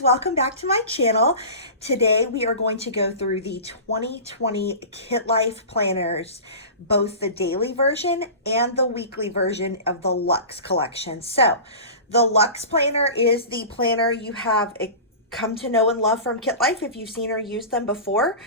girls, welcome back to my channel. Today we are going to go through the 2020 Kit Life planners, both the daily version and the weekly version of the Luxe collection. So the Luxe planner is the planner you have come to know and love from Kit Life if you've seen or used them before.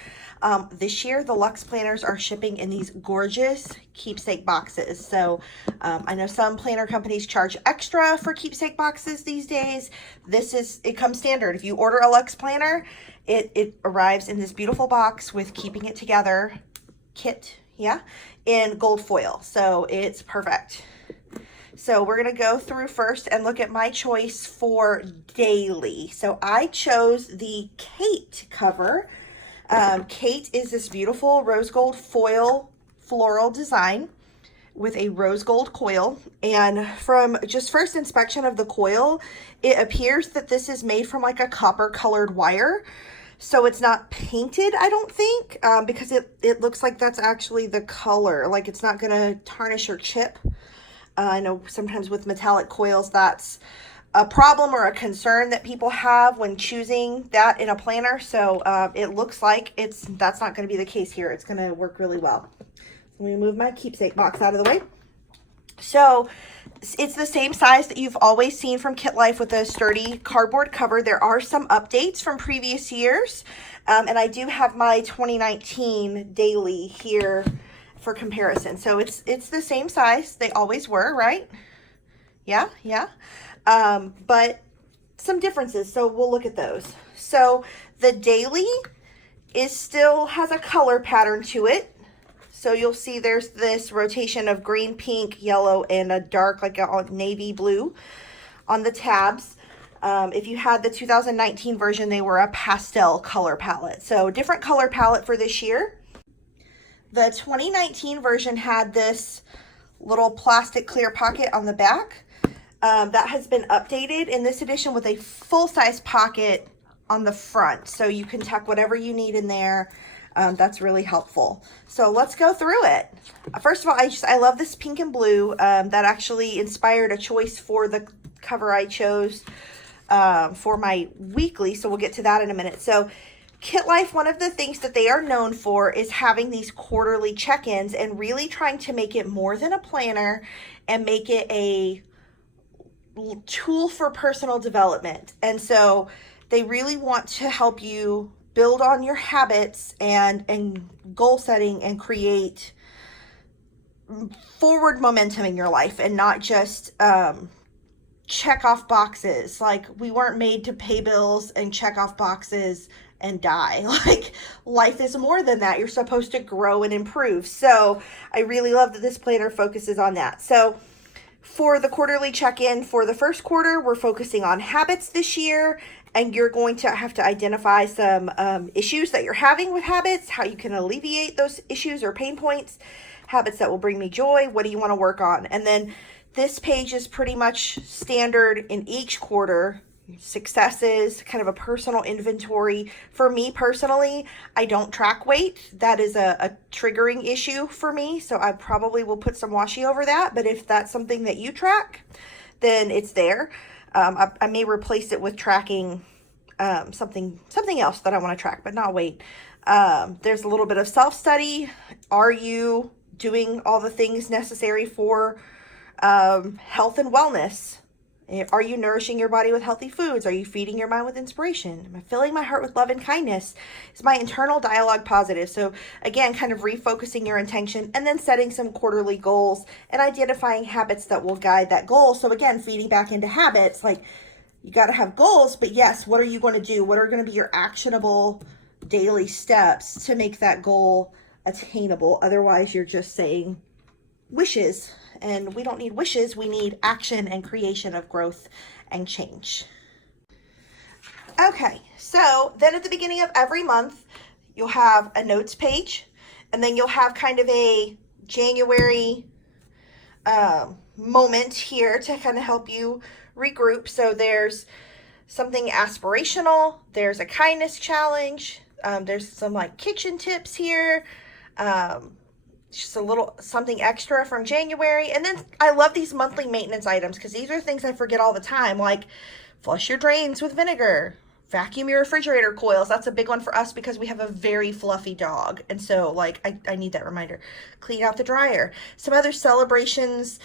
This year the Luxe planners are shipping in these gorgeous keepsake boxes. So I know some planner companies charge extra for keepsake boxes these days. It comes standard. If you order a Luxe planner, it arrives in this beautiful box with Keeping It Together kit, in gold foil. So it's perfect. So we're going to go through first and look at my choice for daily. So I chose the Kate cover. Kate is this beautiful rose gold foil floral design with a rose gold coil. And from just first inspection of the coil, it appears that this is made from like a copper colored wire. So it's not painted, I don't think, because it looks like that's actually the color. Like it's not going to tarnish or chip. I know sometimes with metallic coils, that's a problem or a concern that people have when choosing that in a planner. So it looks like that's not going to be the case here. It's going to work really well. Let me move my keepsake box out of the way. So it's the same size that you've always seen from Kit Life with a sturdy cardboard cover. There are some updates from previous years. And I do have my 2019 daily here for comparison. So it's the same size they always were, right? Yeah. But some differences, so we'll look at those. So the daily still has a color pattern to it. So you'll see there's this rotation of green, pink, yellow, and a dark, like a navy blue on the tabs. If you had the 2019 version, they were a pastel color palette. So different color palette for this year. The 2019 version had this little plastic clear pocket on the back. That has been updated in this edition with a full-size pocket on the front. So you can tuck whatever you need in there. That's really helpful. So let's go through it. First of all, I love this pink and blue. That actually inspired a choice for the cover I chose for my weekly. So we'll get to that in a minute. So Kit Life, one of the things that they are known for is having these quarterly check-ins and really trying to make it more than a planner and make it a tool for personal development. And so they really want to help you build on your habits and goal setting and create forward momentum in your life and not just check off boxes. Like, we weren't made to pay bills and check off boxes and die. Like, life is more than that. You're supposed to grow and improve. So I really love that this planner focuses on that. So for the quarterly check-in for the first quarter, we're focusing on habits this year, and you're going to have to identify some issues that you're having with habits, how you can alleviate those issues or pain points, habits that will bring me joy, what do you want to work on? And then this page is pretty much standard in each quarter. Successes, kind of a personal inventory. For me personally, I don't track weight. That is a triggering issue for me, so I probably will put some washi over that. But if that's something that you track, then it's there. I may replace it with tracking something else that I want to track, but not weight. There's a little bit of self-study. Are you doing all the things necessary for health and wellness? Are you nourishing your body with healthy foods? Are you feeding your mind with inspiration? Am I filling my heart with love and kindness? Is my internal dialogue positive? So again, kind of refocusing your intention and then setting some quarterly goals and identifying habits that will guide that goal. So again, feeding back into habits, like you got to have goals, but yes, what are you going to do? What are going to be your actionable daily steps to make that goal attainable? Otherwise, you're just saying wishes. And we don't need wishes, we need action and creation of growth and change. Okay, so then at the beginning of every month, you'll have a notes page, and then you'll have kind of a January moment here to kind of help you regroup. So there's something aspirational, there's a kindness challenge, there's some like kitchen tips here, just a little something extra from January. And then I love these monthly maintenance items because these are things I forget all the time, like flush your drains with vinegar, vacuum your refrigerator coils. That's a big one for us because we have a very fluffy dog. And so like, I need that reminder. Clean out the dryer. Some other celebrations,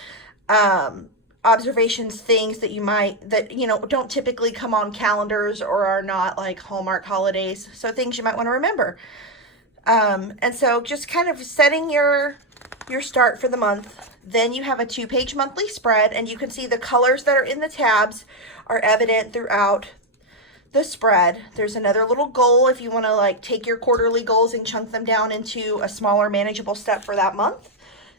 observations, things that don't typically come on calendars or are not like Hallmark holidays. So things you might want to remember. And so just kind of setting your start for the month. Then you have a 2-page monthly spread, and you can see the colors that are in the tabs are evident throughout the spread. There's another little goal if you want to like take your quarterly goals and chunk them down into a smaller manageable step for that month.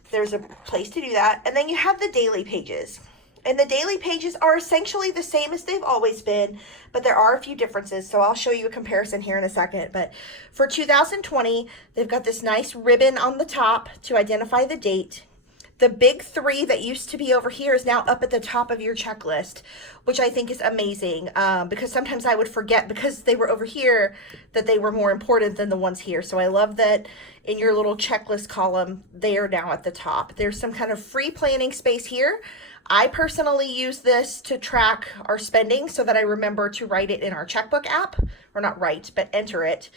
There's a place to do that. And then you have the daily pages. And the daily pages are essentially the same as they've always been, but there are a few differences. So I'll show you a comparison here in a second. But for 2020, they've got this nice ribbon on the top to identify the date. The big 3 that used to be over here is now up at the top of your checklist, which I think is amazing, because sometimes I would forget because they were over here that they were more important than the ones here. So I love that in your little checklist column, they are now at the top. There's some kind of free planning space here. I personally use this to track our spending so that I remember to write it in our checkbook app, or not write, but enter it.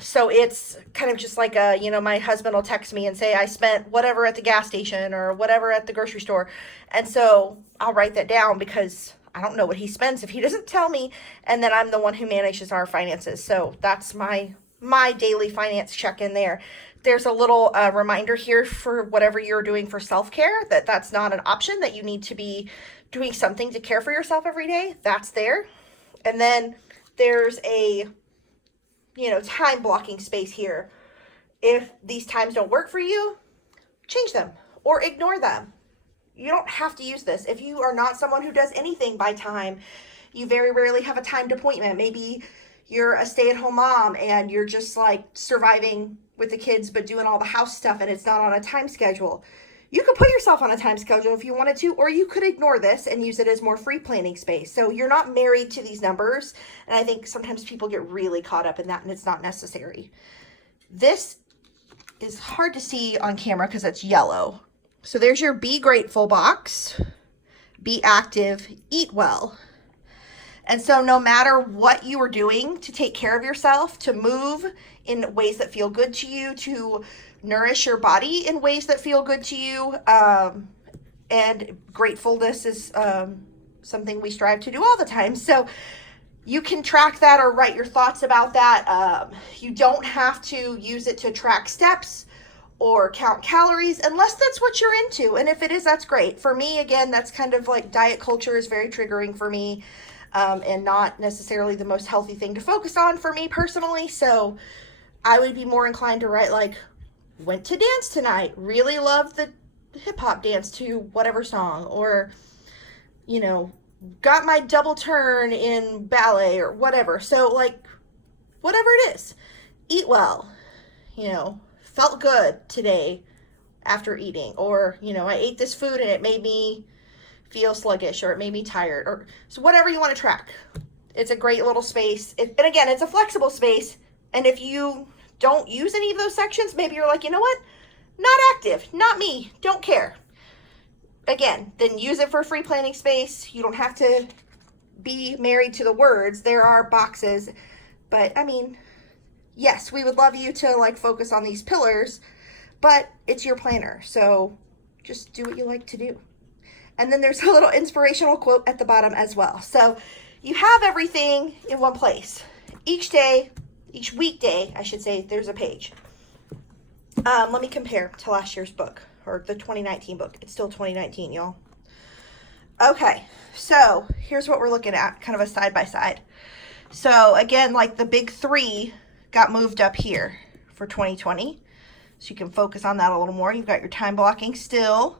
So it's kind of just like my husband will text me and say, I spent whatever at the gas station or whatever at the grocery store. And so I'll write that down because I don't know what he spends if he doesn't tell me. And then I'm the one who manages our finances. So that's my daily finance check in there. There's a little reminder here for whatever you're doing for self-care, that's not an option, that you need to be doing something to care for yourself every day. That's there. And then there's a time blocking space here. If these times don't work for you, change them or ignore them. You don't have to use this. If you are not someone who does anything by time, you very rarely have a timed appointment. Maybe you're a stay-at-home mom and you're just like surviving with the kids but doing all the house stuff and it's not on a time schedule. You could put yourself on a time schedule if you wanted to, or you could ignore this and use it as more free planning space. So you're not married to these numbers. And I think sometimes people get really caught up in that and it's not necessary. This is hard to see on camera because it's yellow. So there's your Be Grateful box, Be Active, Eat Well. And so no matter what you are doing to take care of yourself, to move in ways that feel good to you, to nourish your body in ways that feel good to you, and gratefulness is something we strive to do all the time. So you can track that or write your thoughts about that. You don't have to use it to track steps or count calories unless that's what you're into. And if it is, that's great. For me, again, that's kind of like diet culture is very triggering for me. And not necessarily the most healthy thing to focus on for me personally. So I would be more inclined to write like, went to dance tonight, really loved the hip hop dance to whatever song, or, got my double turn in ballet or whatever. So like, whatever it is, eat well, felt good today after eating, or, I ate this food and it made me feel sluggish, or it made me tired, or so whatever you want to track. It's a great little space. And again, it's a flexible space. And if you don't use any of those sections, maybe you're like, you know what? Not active, not me, don't care. Again, then use it for free planning space. You don't have to be married to the words. There are boxes, but I mean, yes, we would love you to like focus on these pillars, but it's your planner. So just do what you like to do. And then there's a little inspirational quote at the bottom as well. So you have everything in one place. Each weekday, I should say, there's a page. Let me compare to last year's book, or the 2019 book. It's still 2019, y'all. Okay, so here's what we're looking at, kind of a side by side. So again, like the big 3 got moved up here for 2020. So you can focus on that a little more. You've got your time blocking still.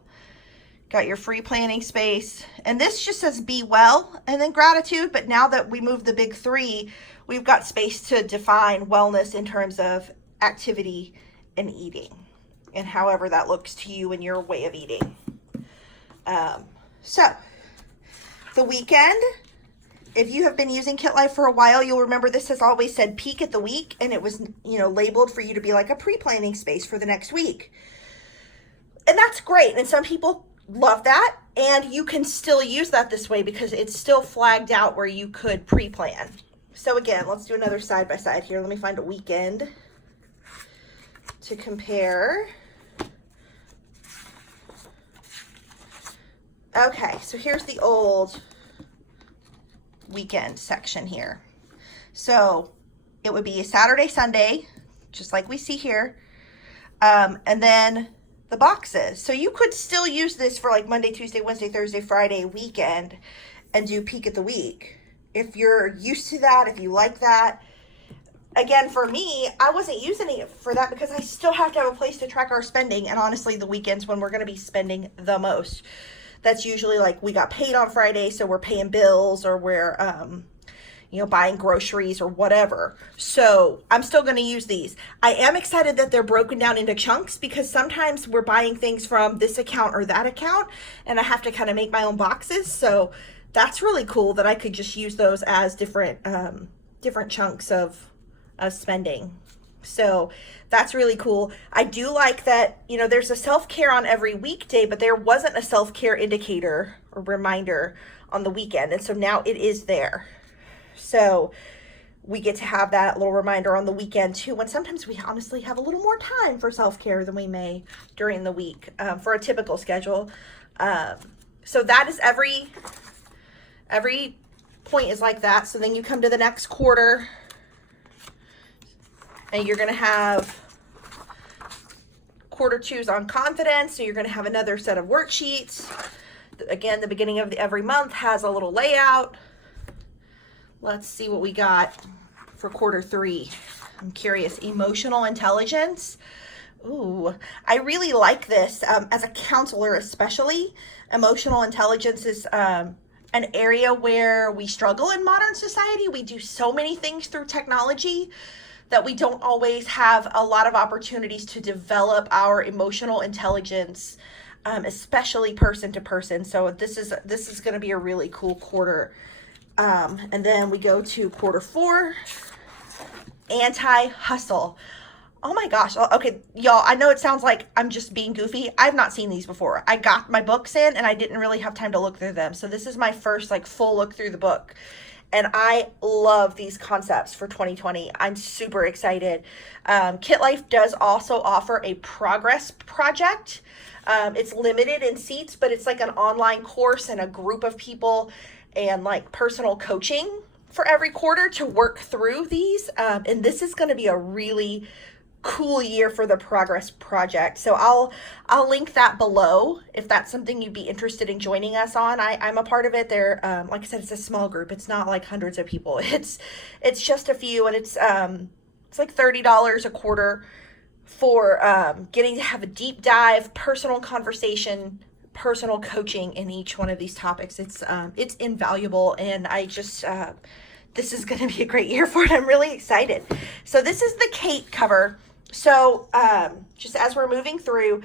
Got your free planning space. And this just says be well and then gratitude. But now that we moved the big 3, we've got space to define wellness in terms of activity and eating, and however that looks to you and your way of eating. So the weekend, if you have been using KitLife for a while, you'll remember this has always said peak at the week, and it was, labeled for you to be like a pre-planning space for the next week. And that's great. And some people love that, and you can still use that this way because it's still flagged out where you could pre-plan. So again, let's do another side by side here. Let me find a weekend to compare. Okay, so here's the old weekend section here. So it would be a Saturday, Sunday, just like we see here. And then the boxes. So you could still use this for like Monday, Tuesday, Wednesday, Thursday, Friday, weekend, and do peak of the week. If you're used to that, if you like that. Again, for me, I wasn't using it for that because I still have to have a place to track our spending. And honestly, the weekends when we're going to be spending the most. That's usually like we got paid on Friday, so we're paying bills, or we're, buying groceries or whatever. So I'm still going to use these. I am excited that they're broken down into chunks because sometimes we're buying things from this account or that account, and I have to kind of make my own boxes. So that's really cool that I could just use those as different chunks of spending. So that's really cool. I do like that, there's a self-care on every weekday, but there wasn't a self-care indicator or reminder on the weekend. And so now it is there. So we get to have that little reminder on the weekend too, when sometimes we honestly have a little more time for self-care than we may during the week for a typical schedule. So that is every point is like that. So then you come to the next quarter, and you're going to have quarter twos on confidence. So you're going to have another set of worksheets. Again, the beginning of every month has a little layout. Let's see what we got for quarter three. I'm curious. Emotional intelligence. Ooh, I really like this as a counselor, especially. Emotional intelligence is an area where we struggle in modern society. We do so many things through technology that we don't always have a lot of opportunities to develop our emotional intelligence, especially person to person. So this is going to be a really cool quarter. And then we go to quarter four, anti-hustle. Oh my gosh. Okay, y'all, I know it sounds like I'm just being goofy. I've not seen these before. I got my books in and I didn't really have time to look through them. So this is my first full look through the book. And I love these concepts for 2020. I'm super excited. KITLIFE does also offer a progress project. It's limited in seats, but it's like an online course and a group of people and personal coaching for every quarter to work through these. And this is going to be a really cool year for the progress project. So I'll link that below if that's something you'd be interested in joining us on. I'm a part of it. There, like I said, it's a small group. It's not like hundreds of people. It's just a few, and it's like $30 a quarter for getting to have a deep dive, personal conversation, personal coaching in each one of these topics. It's invaluable, and I just this is going to be a great year for it. I'm really excited. So this is the Kate cover. So just as we're moving through,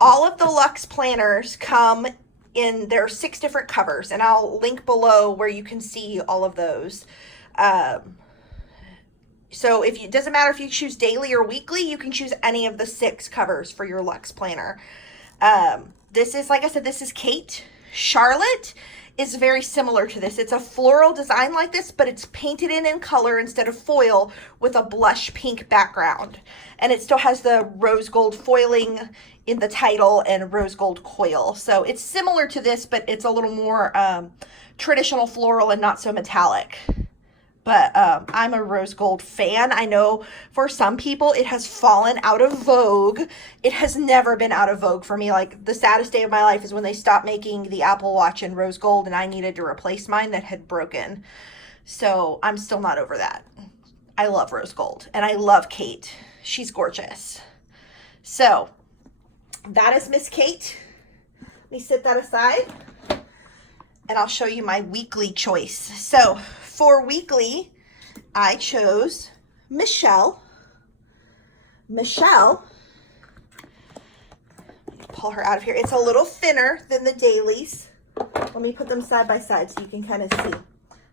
all of the Luxe planners come in, there are 6 different covers, and I'll link below where you can see all of those. So it doesn't matter if you choose daily or weekly, you can choose any of the 6 covers for your Luxe planner. This is, like I said, this is Kate. Charlotte is very similar to this. It's a floral design like this, but it's painted in color instead of foil with a blush pink background. And it still has the rose gold foiling in the title and rose gold coil. So it's similar to this, but it's a little more traditional floral and not so metallic. But I'm a rose gold fan. I know for some people it has fallen out of vogue. It has never been out of vogue for me. Like, the saddest day of my life is when they stopped making the Apple Watch in rose gold and I needed to replace mine that had broken. So I'm still not over that. I love rose gold and I love Kate. She's gorgeous. So that is Miss Kate. Let me set that aside and I'll show you my weekly choice. So for weekly, I chose Michelle. Michelle, pull her out of here. It's a little thinner than the dailies. Let me put them side by side so you can kind of see.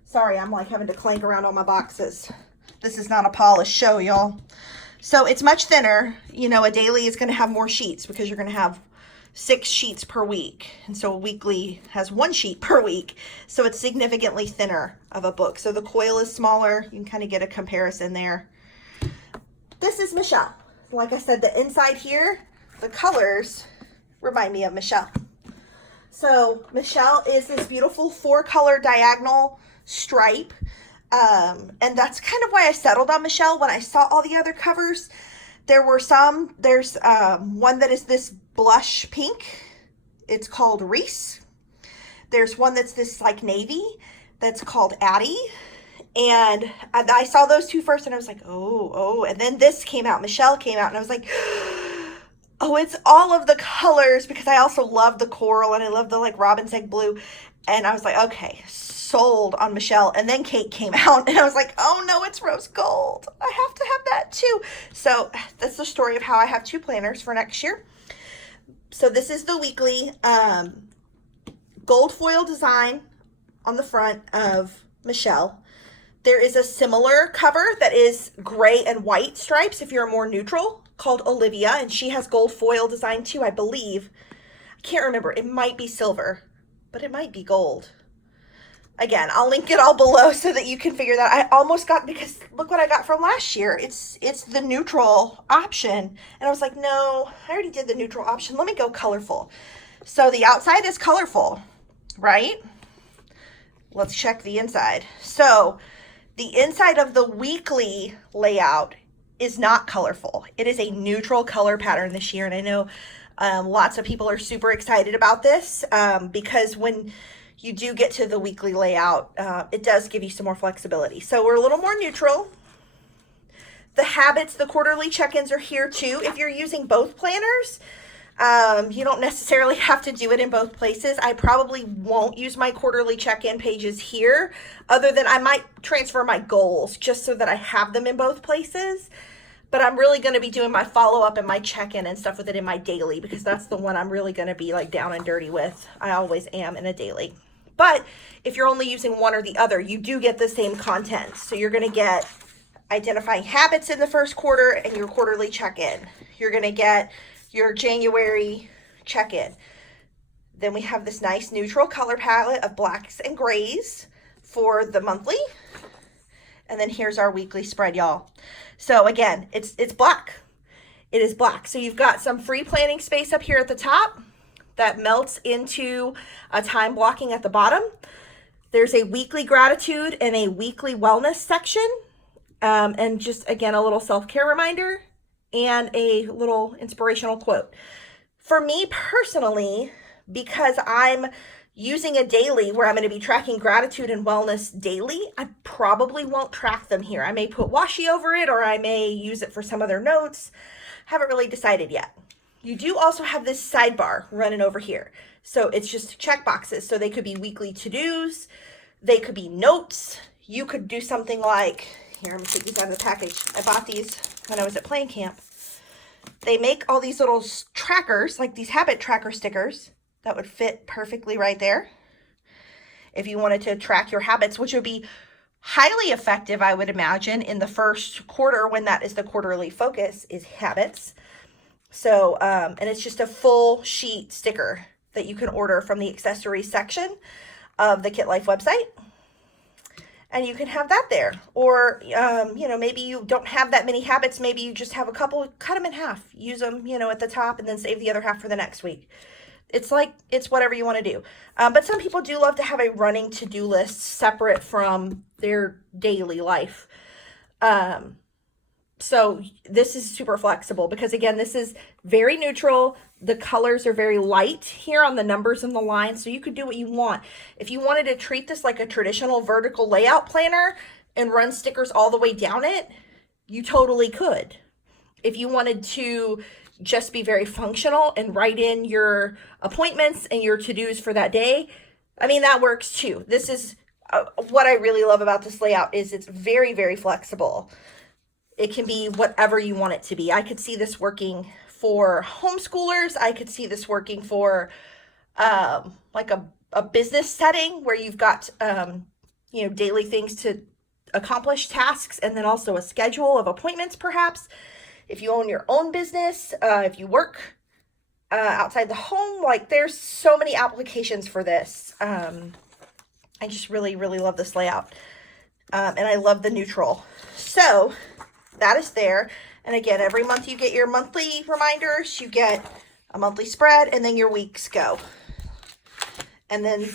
Sorry, I'm having to clank around all my boxes. This is not a polished show, y'all. So it's much thinner. A daily is going to have more sheets because you're going to have 6 sheets per week. And so a weekly has 1 sheet per week. So it's significantly thinner of a book. So the coil is smaller. You can kind of get a comparison there. This is Michelle. Like I said, the inside here, the colors remind me of Michelle. So Michelle is this beautiful 4-color diagonal stripe. And that's kind of why I settled on Michelle. When I saw all the other covers, there's one that is this blush pink. It's called Reese. There's one that's this like navy that's called Addie. And I saw those 2 first and I was like, oh. And then this came out, Michelle came out, and I was like, oh, it's all of the colors, because I also love the coral and I love the like robin's egg blue. And I was like, okay, sold on Michelle. And then Kate came out and I was like, oh no, it's rose gold. I have to have that too. So that's the story of how I have 2 planners for next year. So this is the weekly gold foil design on the front of Michelle. There is a similar cover that is gray and white stripes if you're more neutral, called Olivia, and she has gold foil design too, I believe. I can't remember. It might be silver, but it might be gold. Again, I'll link it all below so that you can figure that. I almost got, because look what I got from last year. It's the neutral option. And I was like, no, I already did the neutral option. Let me go colorful. So the outside is colorful, right? Let's check the inside. So the inside of the weekly layout is not colorful. It is a neutral color pattern this year. And I know lots of people are super excited about this because when you do get to the weekly layout, it does give you some more flexibility. So we're a little more neutral. The habits, the quarterly check-ins are here too. If you're using both planners, you don't necessarily have to do it in both places. I probably won't use my quarterly check-in pages here, other than I might transfer my goals just so that I have them in both places. But I'm really going to be doing my follow-up and my check-in and stuff with it in my daily, because that's the one I'm really going to be like down and dirty with. I always am in a daily. But if you're only using one or the other, you do get the same content. So you're going to get identifying habits in the first quarter and your quarterly check-in. You're going to get your January check-in. Then we have this nice neutral color palette of blacks and grays for the monthly. And then here's our weekly spread, y'all. So again, it's black. It is black. So you've got some free planning space up here at the top that melts into a time blocking at the bottom. There's a weekly gratitude and a weekly wellness section. And just, again, a little self-care reminder and a little inspirational quote. For me personally, because I'm using a daily where I'm going to be tracking gratitude and wellness daily, I probably won't track them here. I may put washi over it, or I may use it for some other notes. Haven't really decided yet. You do also have this sidebar running over here. So it's just check boxes. So they could be weekly to-dos. They could be notes. You could do something like, here, I'm going to take these out of the package. I bought these when I was at Playing Camp. They make all these little trackers, like these habit tracker stickers, that would fit perfectly right there. If you wanted to track your habits, which would be highly effective, I would imagine, in the first quarter, when that is the quarterly focus, is habits. So, and it's just a full sheet sticker that you can order from the accessories section of the KITLIFE website. And you can have that there. Or, you know, maybe you don't have that many habits. Maybe you just have a couple, cut them in half, use them, you know, at the top, and then save the other half for the next week. It's like, it's whatever you want to do. But some people do love to have a running to-do list separate from their daily life. So this is super flexible because, again, this is very neutral. The colors are very light here on the numbers and the lines, so you could do what you want. If you wanted to treat this like a traditional vertical layout planner and run stickers all the way down it, you totally could. If you wanted to just be very functional and write in your appointments and your to-dos for that day, I mean, that works too. This is what I really love about this layout is it's very, very flexible. It can be whatever you want it to be. I could see this working for homeschoolers. I could see this working for like a business setting where you've got, you know, daily things to accomplish, tasks, and then also a schedule of appointments perhaps. If you own your own business, if you work outside the home. Like, there's so many applications for this. I just really, really love this layout. And I love the neutral. So that is there. And again, every month you get your monthly reminders, you get a monthly spread, and then your weeks go. And then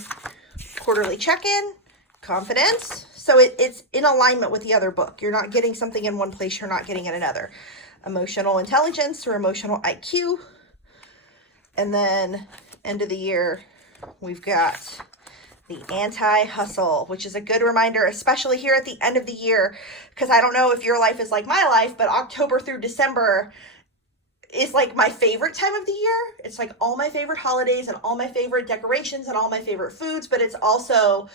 quarterly check-in, confidence. So it's in alignment with the other book. You're not getting something in one place, you're not getting in another. Emotional intelligence or emotional IQ. And then end of the year, we've got the anti-hustle, which is a good reminder, especially here at the end of the year, because I don't know if your life is like my life, but October through December is like my favorite time of the year. It's like all my favorite holidays and all my favorite decorations and all my favorite foods, but it's also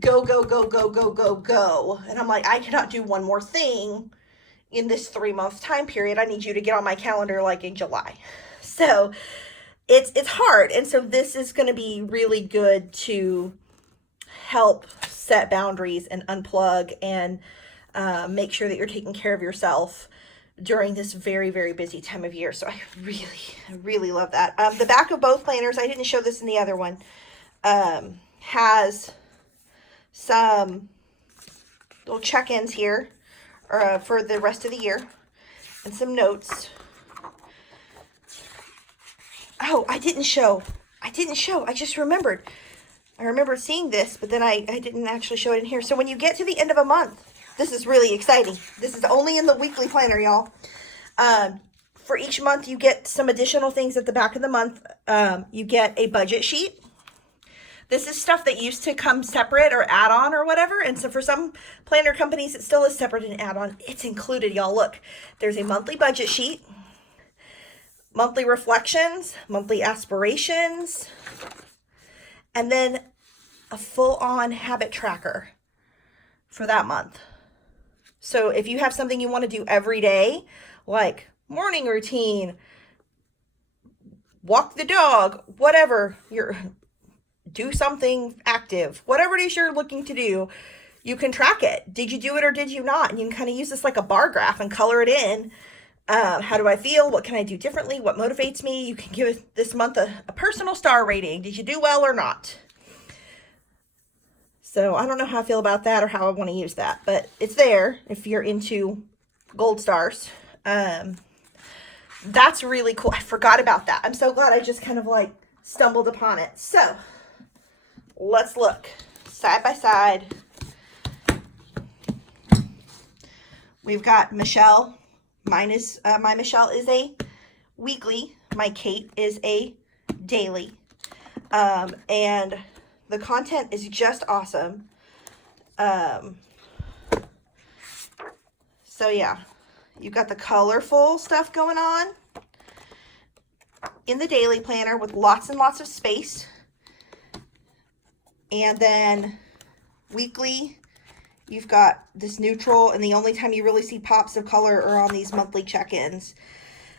go, go, go, go, go, go, go. And I'm like, I cannot do one more thing in this 3-month time period. I need you to get on my calendar like in July. So it's hard. And so this is going to be really good to help set boundaries and unplug and make sure that you're taking care of yourself during this very, very busy time of year. So I really, really love that. The back of both planners, I didn't show this in the other one, has some little check-ins here for the rest of the year and some notes. Oh, I didn't show. I just remembered. I remember seeing this, but then I didn't actually show it in here. So when you get to the end of a month, this is really exciting. This is only in the weekly planner, y'all. For each month, you get some additional things at the back of the month. You get a budget sheet. This is stuff that used to come separate or add-on or whatever. And so for some planner companies, it still is separate and add-on. It's included, y'all. Look, there's a monthly budget sheet, monthly reflections, monthly aspirations, and then a full-on habit tracker for that month. So if you have something you want to do every day, like morning routine, walk the dog, whatever, do something active, whatever it is you're looking to do, you can track it. Did you do it or did you not? And you can kind of use this like a bar graph and color it in. How do I feel? What can I do differently? What motivates me? You can give it this month a personal star rating. Did you do well or not? So I don't know how I feel about that or how I want to use that, but it's there if you're into gold stars. That's really cool. I forgot about that. I'm so glad I just kind of like stumbled upon it. So let's look side by side. We've got Michelle. Mine is, my Michelle is a weekly. My Kate is a daily. And the content is just awesome. So yeah, you've got the colorful stuff going on in the daily planner with lots and lots of space. And then weekly, you've got this neutral, and the only time you really see pops of color are on these monthly check-ins.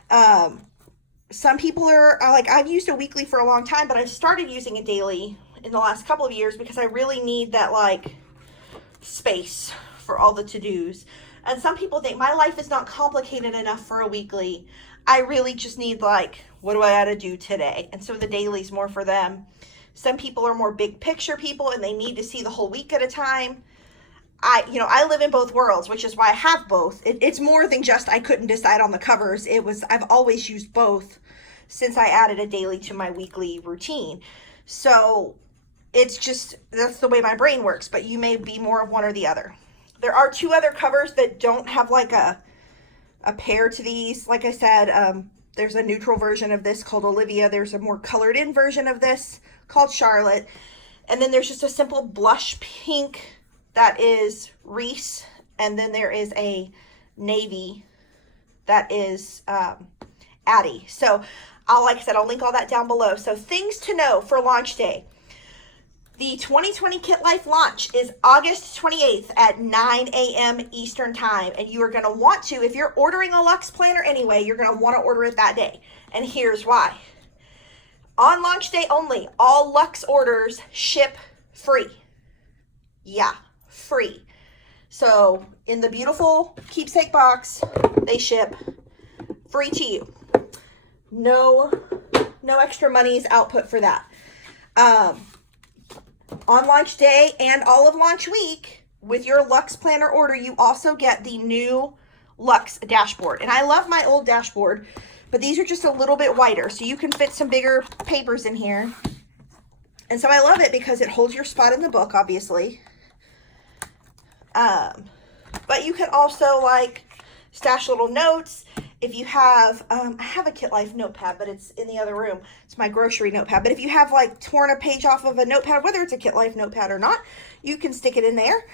Some people are like, I've used a weekly for a long time, but I've started using a daily in the last couple of years because I really need that like space for all the to-dos. And some people think my life is not complicated enough for a weekly. I really just need like, what do I got to do today? And so the daily's more for them. Some people are more big picture people and they need to see the whole week at a time. I live in both worlds, which is why I have both. It's more than just I couldn't decide on the covers. I've always used both since I added a daily to my weekly routine. So it's just, that's the way my brain works, but you may be more of one or the other. There are 2 other covers that don't have like a pair to these. Like I said, there's a neutral version of this called Olivia. There's a more colored in version of this called Charlotte. And then there's just a simple blush pink that is Reese, and then there is a navy that is Addie. So like I said, I'll link all that down below. So things to know for launch day. The 2020 Kit Life launch is August 28th at 9 a.m. Eastern time. And you are going to want to, if you're ordering a Luxe planner anyway, you're going to want to order it that day. And here's why. On launch day only, all Luxe orders ship free. Yeah, free. So in the beautiful keepsake box, they ship free to you. No No extra money is output for that. On launch day and all of launch week, with your Luxe Planner order, you also get the new Luxe dashboard. And I love my old dashboard, but these are just a little bit wider, so you can fit some bigger papers in here. And so I love it because it holds your spot in the book, obviously. But you can also like stash little notes. If you have, I have a KitLife notepad, but it's in the other room. It's my grocery notepad. But if you have like torn a page off of a notepad, whether it's a KitLife notepad or not, you can stick it in there.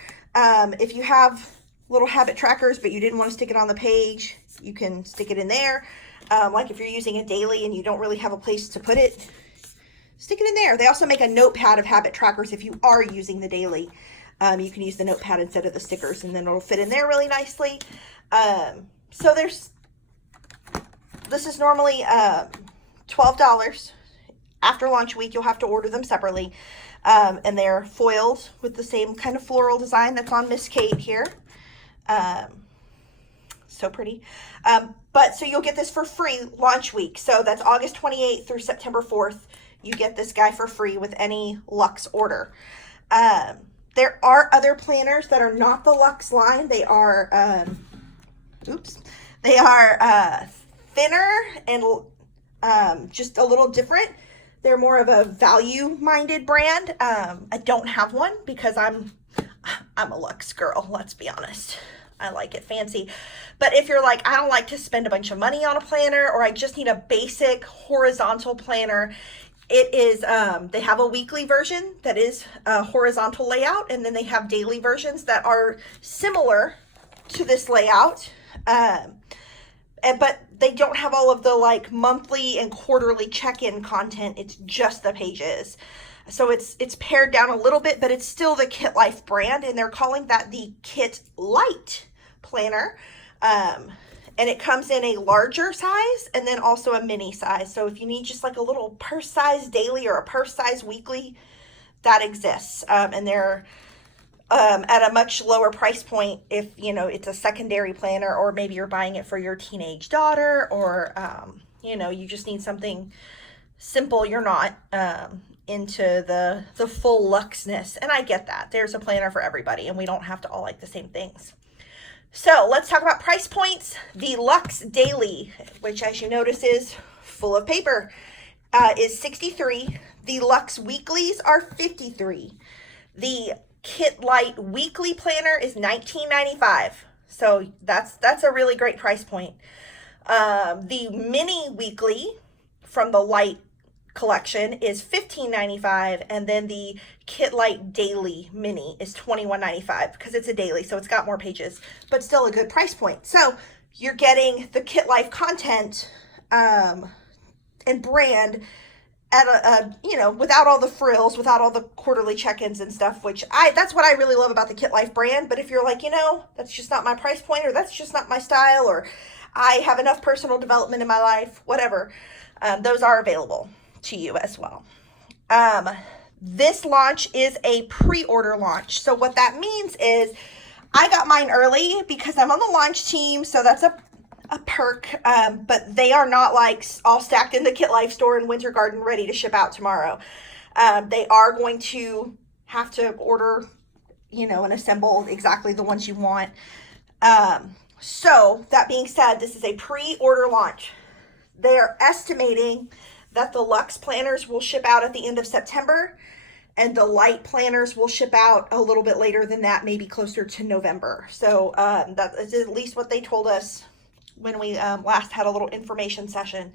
If you have little habit trackers, but you didn't want to stick it on the page, you can stick it in there. Like if you're using a daily and you don't really have a place to put it, stick it in there. They also make a notepad of habit trackers if you are using the daily. You can use the notepad instead of the stickers, and then it'll fit in there really nicely. So this is normally $12. After launch week, you'll have to order them separately. And they're foiled with the same kind of floral design that's on Miss Kate here. So pretty. But so you'll get this for free launch week. So that's August 28th through September 4th. You get this guy for free with any Luxe order. There are other planners that are not the Luxe line. They are, they are thinner and just a little different. They're more of a value-minded brand. I don't have one because I'm a Luxe girl, let's be honest. I like it fancy. But if you're like, I don't like to spend a bunch of money on a planner, or I just need a basic horizontal planner, it is, they have a weekly version that is a horizontal layout, and then they have daily versions that are similar to this layout. But they don't have all of the like monthly and quarterly check-in content. It's just the pages. So it's pared down a little bit, but it's still the KitLife brand, and they're calling that the KitLite planner. And it comes in a larger size and then also a mini size. So if you need just like a little purse size daily or a purse size weekly, that exists. And they're at a much lower price point if, you know, it's a secondary planner, or maybe you're buying it for your teenage daughter, or, you know, you just need something simple. You're not into the full Luxeness. And I get that. There's a planner for everybody, and we don't have to all like the same things. So let's talk about price points. The Luxe Daily, which as you notice is full of paper, is $63. The Luxe Weeklies are $53. The KitLite Weekly Planner is $19.95. So that's a really great price point. The Mini Weekly from the Light collection is $15.95, and then the KitLite Daily Mini is $21.95 because it's a daily, so it's got more pages, but still a good price point. So you're getting the KitLife content and brand at a you know, without all the frills, without all the quarterly check-ins and stuff, which that's what I really love about the KitLife brand. But if you're like, you know, that's just not my price point, or that's just not my style, or I have enough personal development in my life, whatever, those are available to you as well. This launch is a pre-order launch. So what that means is I got mine early because I'm on the launch team, so that's a perk, but they are not like all stacked in the KitLife store in Winter Garden ready to ship out tomorrow. They are going to have to order, you know, and assemble exactly the ones you want. So that being said, this is a pre-order launch. They are estimating that the Luxe planners will ship out at the end of September, and the Light planners will ship out a little bit later than that, maybe closer to November. So that is at least what they told us when we last had a little information session.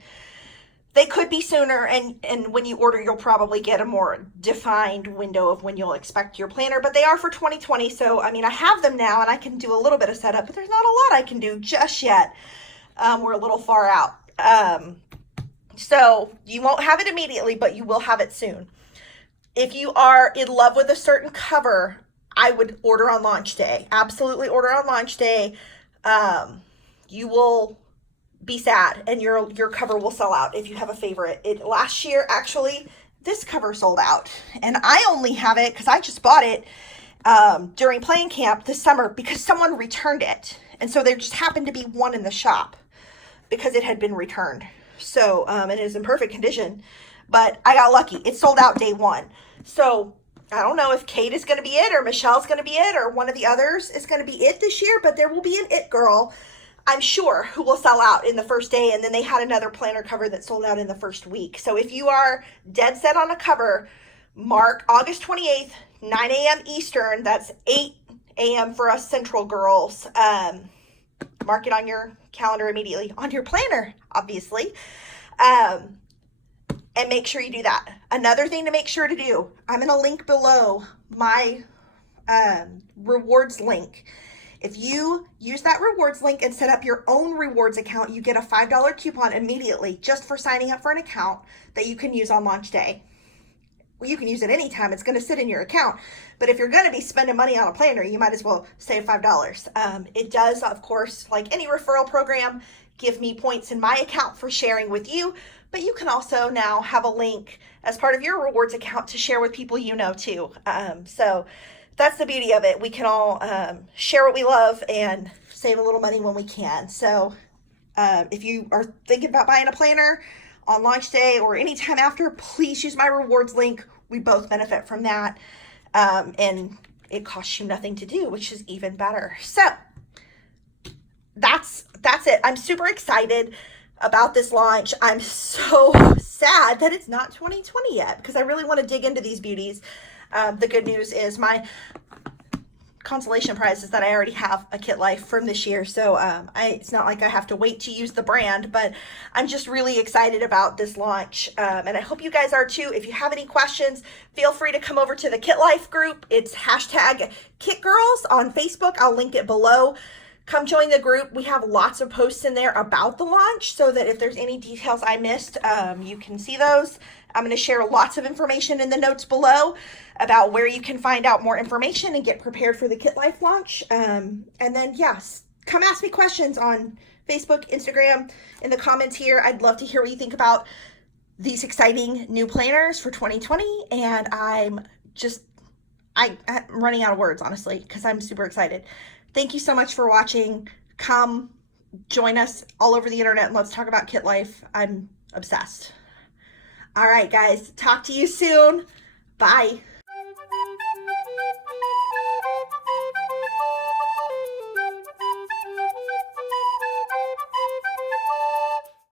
They could be sooner, and when you order, you'll probably get a more defined window of when you'll expect your planner, but they are for 2020. So, I mean, I have them now, and I can do a little bit of setup, but there's not a lot I can do just yet. We're a little far out. So you won't have it immediately, but you will have it soon. If you are in love with a certain cover, I would order on launch day. Absolutely order on launch day. You will be sad, and your cover will sell out if you have a favorite. Last year, actually, this cover sold out, and I only have it because I just bought it during playing camp this summer because someone returned it. And so there just happened to be one in the shop because it had been returned. So, it is in perfect condition, but I got lucky. It sold out day one. So I don't know if Kate is going to be it or Michelle's going to be it or one of the others is going to be it this year, but there will be an it girl, I'm sure, who will sell out in the first day. And then they had another planner cover that sold out in the first week. So if you are dead set on a cover, mark August 28th, 9 a.m. Eastern. That's 8 a.m. for us Central girls. Mark it on your calendar immediately, on your planner, obviously. And make sure you do that. Another thing to make sure to do, I'm going to link below my rewards link. If you use that rewards link and set up your own rewards account, you get a $5 coupon immediately just for signing up for an account that you can use on launch day. Well, you can use it anytime. It's going to sit in your account. But if you're going to be spending money on a planner, you might as well save $5. It does, of course, like any referral program, give me points in my account for sharing with you. But you can also now have a link as part of your rewards account to share with people you know too. So that's the beauty of it. We can all share what we love and save a little money when we can. So if you are thinking about buying a planner on launch day or anytime after, please use my rewards link. We both benefit from that. And it costs you nothing to do, which is even better. So that's it. I'm super excited about this launch. I'm so sad that it's not 2020 yet because I really want to dig into these beauties. The good news is my consolation prize is that I already have a KITLIFE from this year, so it's not like I have to wait to use the brand, but I'm just really excited about this launch, and I hope you guys are too. If you have any questions, feel free to come over to the KITLIFE group. It's hashtag KitGirls on Facebook. I'll link it below. Come join the group. We have lots of posts in there about the launch so that if there's any details I missed, you can see those. I'm going to share lots of information in the notes below about where you can find out more information and get prepared for the KITLIFE launch. And then, yes, come ask me questions on Facebook, Instagram, in the comments here. I'd love to hear what you think about these exciting new planners for 2020. And I'm running out of words, honestly, because I'm super excited. Thank you so much for watching. Come join us all over the internet and let's talk about KITLIFE. I'm obsessed. All right, guys, talk to you soon. Bye.